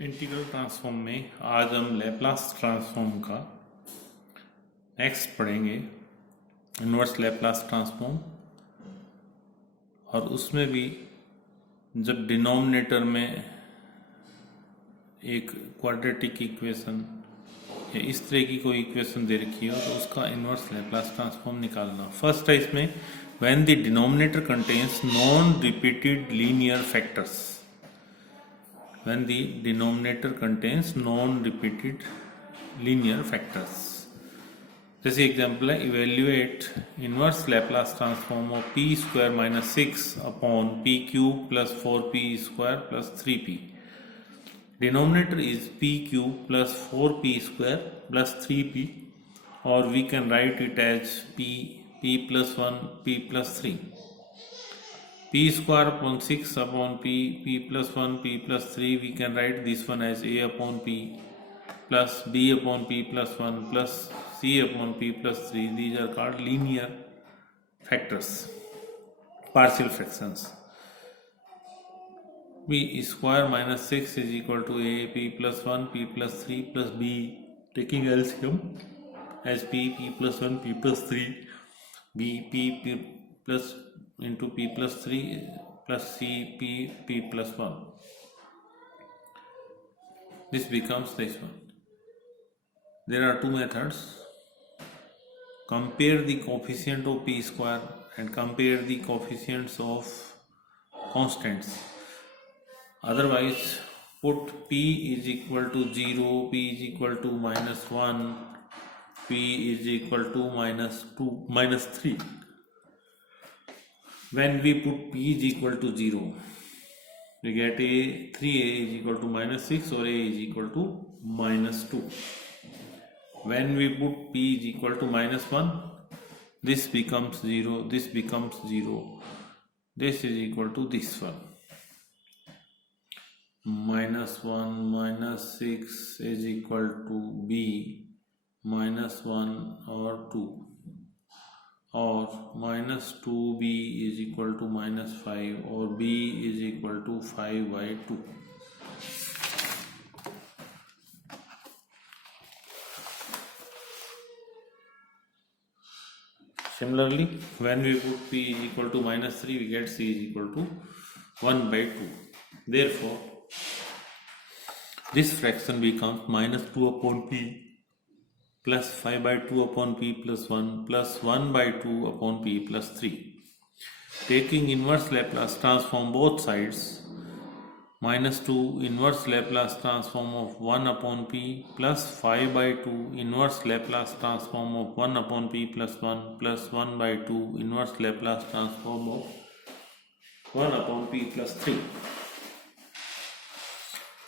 Integral transform में आज हम लैप्लास ट्रांसफॉर्म का नेक्स्ट पढ़ेंगे, इन्वर्स लैप्लास ट्रांसफॉर्म। और उसमें भी जब डिनोमिनेटर में एक क्वाड्रेटिक इक्वेशन या इस तरह की कोई इक्वेशन दे रखी हो तो उसका इन्वर्स लैप्लास ट्रांसफॉर्म निकालना। फर्स्ट है इसमें, when the denominator contains non repeated linear factors. when the denominator contains non-repeated linear factors. जैसे एग्जाम्पल है, evaluate inverse Laplace transform of P square minus 6 upon P cube plus 4p square plus 3p. Denominator is p cube plus 4p square plus 3p, or we can write it as p plus 1 p plus 3. P square upon 6 upon p plus 1 p plus 3, we can write this one as a upon p plus b upon p plus 1 plus c upon p plus 3. These are called linear factors, partial fractions. B square minus 6 is equal to a p plus 1 p plus 3 plus b, taking LCM as p plus 1 p plus 3, b p plus into p plus 3 plus c p plus 1. This becomes this one. There are two methods. Compare the coefficient of p square and compare the coefficients of constants. Otherwise, put p is equal to 0, p is equal to minus 1, p is equal to minus 2, minus 3. When we put p is equal to 0, we get 3a is equal to minus 6 or a is equal to minus 2. When we put p is equal to minus 1, this becomes 0, this becomes 0, this is equal to this one. Minus 1 minus 6 is equal to b minus 1 or 2, or minus 2b is equal to minus 5, or b is equal to 5 by 2. Similarly, when we put p is equal to minus 3, we get c is equal to 1 by 2. Therefore, this fraction becomes minus 2 upon p plus 5 by 2 upon p plus 1 plus 1 by 2 upon p plus 3. Taking inverse Laplace transform both sides, minus 2 inverse Laplace transform of 1 upon p plus 5 by 2 inverse Laplace transform of 1 upon p plus 1 plus 1 by 2 inverse Laplace transform of 1 upon p plus 3.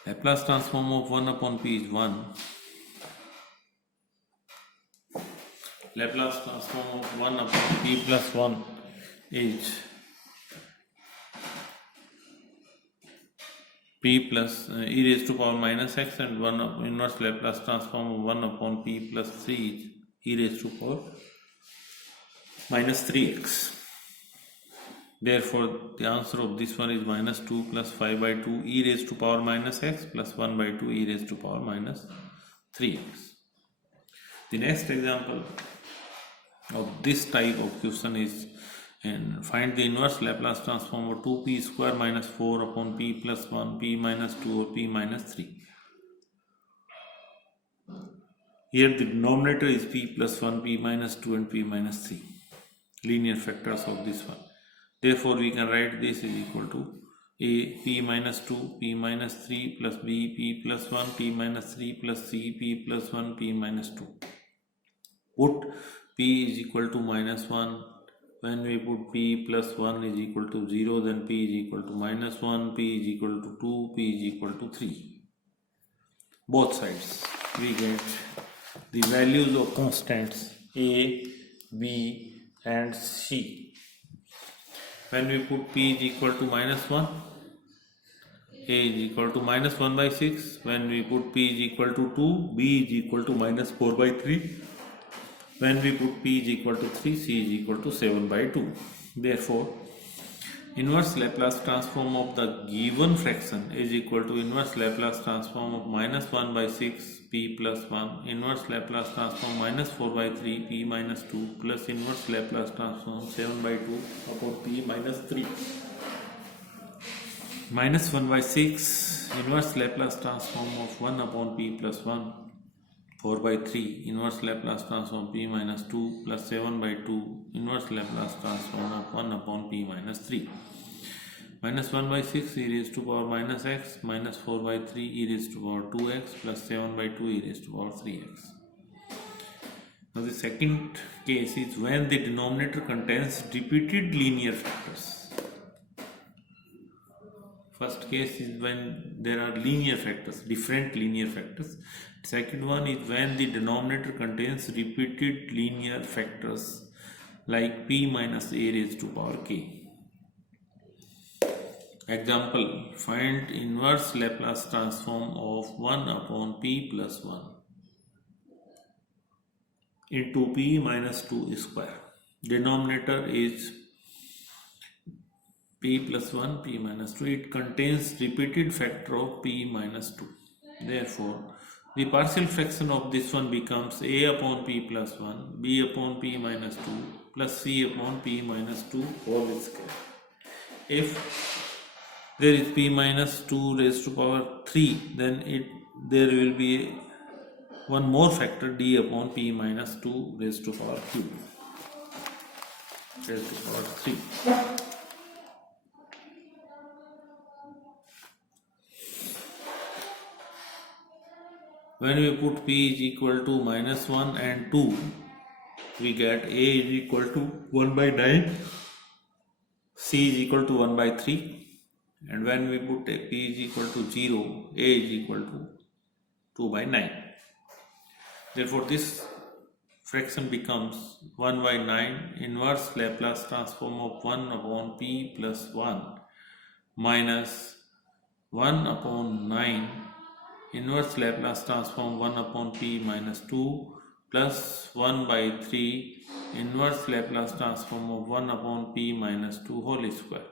Laplace transform of 1 upon p is 1. Laplace transform of 1 upon p plus 1 is p plus e raised to power minus x, and 1 inverse Laplace transform of 1 upon p plus 3 is e raised to power minus 3x. Therefore, the answer of this one is minus 2 plus 5 by 2 e raised to power minus x plus 1 by 2 e raised to power minus 3x. The next example of this type of question is, and find the inverse Laplace transform of 2p square minus 4 upon p plus 1 p minus 2 or p minus 3. Here the denominator is p plus 1, p minus 2 and p minus 3, linear factors of this one. Therefore, we can write this is equal to a p minus 2 p minus 3 plus b p plus 1 p minus 3 plus c p plus 1 p minus 2. Put p is equal to minus 1. When we put p plus 1 is equal to 0, then p is equal to minus 1, p is equal to 2, p is equal to 3. Both sides we get the values of constants a, b and c. When we put p is equal to minus 1, a is equal to minus 1 by 6. When we put p is equal to 2, b is equal to minus 4 by 3. When we put p is equal to 3, c is equal to 7 by 2. Therefore, Inverse Laplace transform of the given fraction is equal to inverse Laplace transform of minus 1 by 6 p plus 1, inverse Laplace transform minus 4 by 3 p minus 2 plus inverse Laplace transform 7 by 2 upon p minus 3. Minus 1 by 6 inverse Laplace transform of 1 upon p plus 1, 4 by 3 inverse Laplace transform p minus 2 plus 7 by 2 inverse Laplace transform of 1 upon p minus 3. Minus 1 by 6 e raised to power minus x minus 4 by 3 e raised to power 2x plus 7 by 2 e raised to power 3x. Now the second case is when the denominator contains repeated linear factors. First case is when there are linear factors, different linear factors. Second one is when the denominator contains repeated linear factors like p minus a raised to power k. Example, find inverse Laplace transform of 1 upon p plus 1 into p minus 2 square. Denominator is p plus 1, p minus 2. It contains repeated factor of p minus 2. Therefore, the partial fraction of this one becomes a upon p plus 1, b upon p minus 2 plus c upon p minus 2 whole square. If there is p minus 2 raised to power 3, then there will be one more factor d upon p minus 2 raised to power cube raised to power 3. When we put p is equal to minus 1 and 2, we get a is equal to 1 by 9, c is equal to 1 by 3. And when we put p is equal to 0, a is equal to 2 by 9. Therefore, this fraction becomes 1 by 9 inverse Laplace transform of 1 upon p plus 1 minus 1 upon 9 inverse Laplace transform 1 upon p minus 2 plus 1 by 3 inverse Laplace transform of 1 upon p minus 2 whole square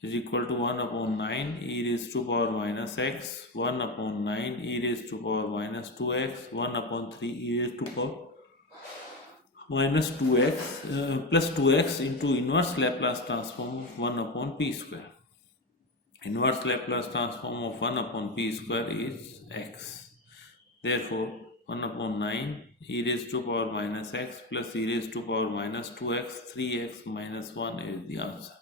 is equal to 1 upon 9 e raised to power minus x, 1 upon 9 e raised to power minus 2x, 1 upon 3 e raised to power minus 2x plus 2x into inverse Laplace transform of 1 upon p square. Inverse Laplace transform of 1 upon p square is x. Therefore, 1 upon 9 e raised to power minus x plus e raised to power minus 2x, 3x minus 1 is the answer.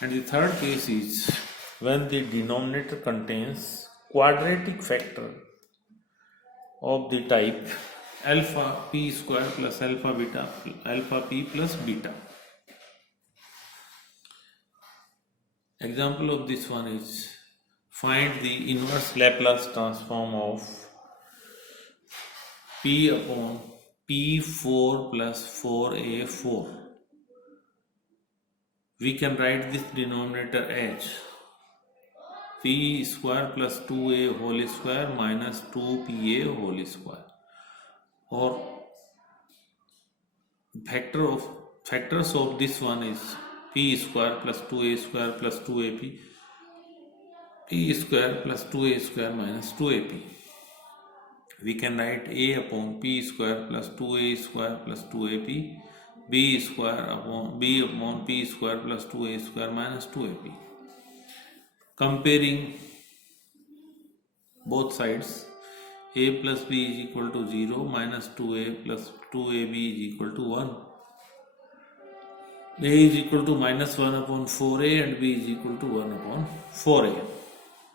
And the third case is when the denominator contains quadratic factor of the type alpha p square plus alpha beta alpha p plus beta. Example of this one is find the inverse Laplace transform of p upon p4 plus 4a4. We can write this denominator as p square plus 2a whole square minus 2pa whole square, or factors of this one is p square plus 2a square plus 2ap, p square plus 2a square minus 2ap. We can write a upon p square plus 2a square plus 2ap, b square upon p square plus 2a square minus 2ap. Comparing both sides, a plus b is equal to 0 minus 2a plus 2ab is equal to 1. A is equal to minus 1 upon 4a and b is equal to 1 upon 4a.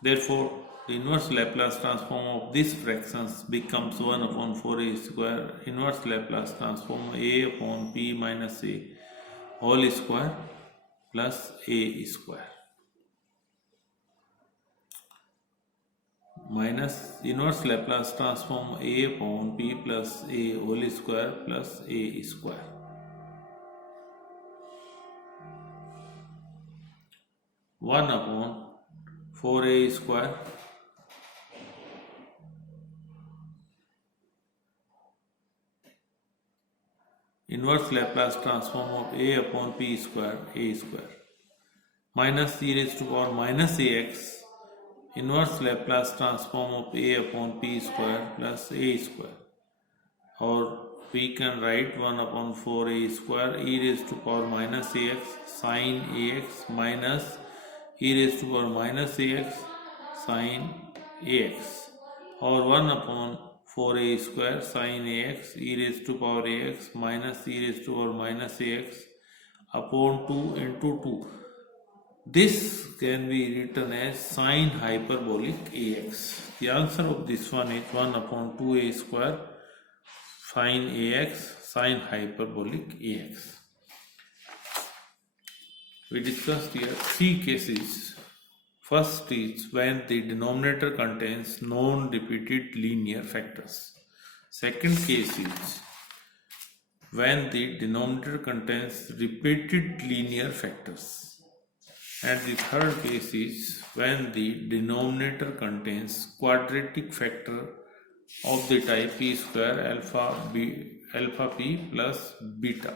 Therefore, the inverse Laplace transform of these fractions becomes 1 upon 4a square inverse Laplace transform a upon p minus a whole square plus a square minus inverse Laplace transform a upon p plus a whole square plus a square. One upon 4a square inverse Laplace transform of a upon p square a square minus e raised to power minus ax inverse Laplace transform of a upon p square plus a square, or we can write 1 upon 4a square e raised to power minus ax sin ax minus e raised to power minus ax sin ax, or 1 upon 4a square sin ax e raised to power ax minus e raised to power minus ax upon 2 into 2. This can be written as sin hyperbolic ax. The answer of this one is 1 upon 2a square sin ax sin hyperbolic ax. We discussed here 3 cases. First is when the denominator contains non-repeated linear factors. Second case is when the denominator contains repeated linear factors. And the third case is when the denominator contains quadratic factor of the type p square alpha p plus beta.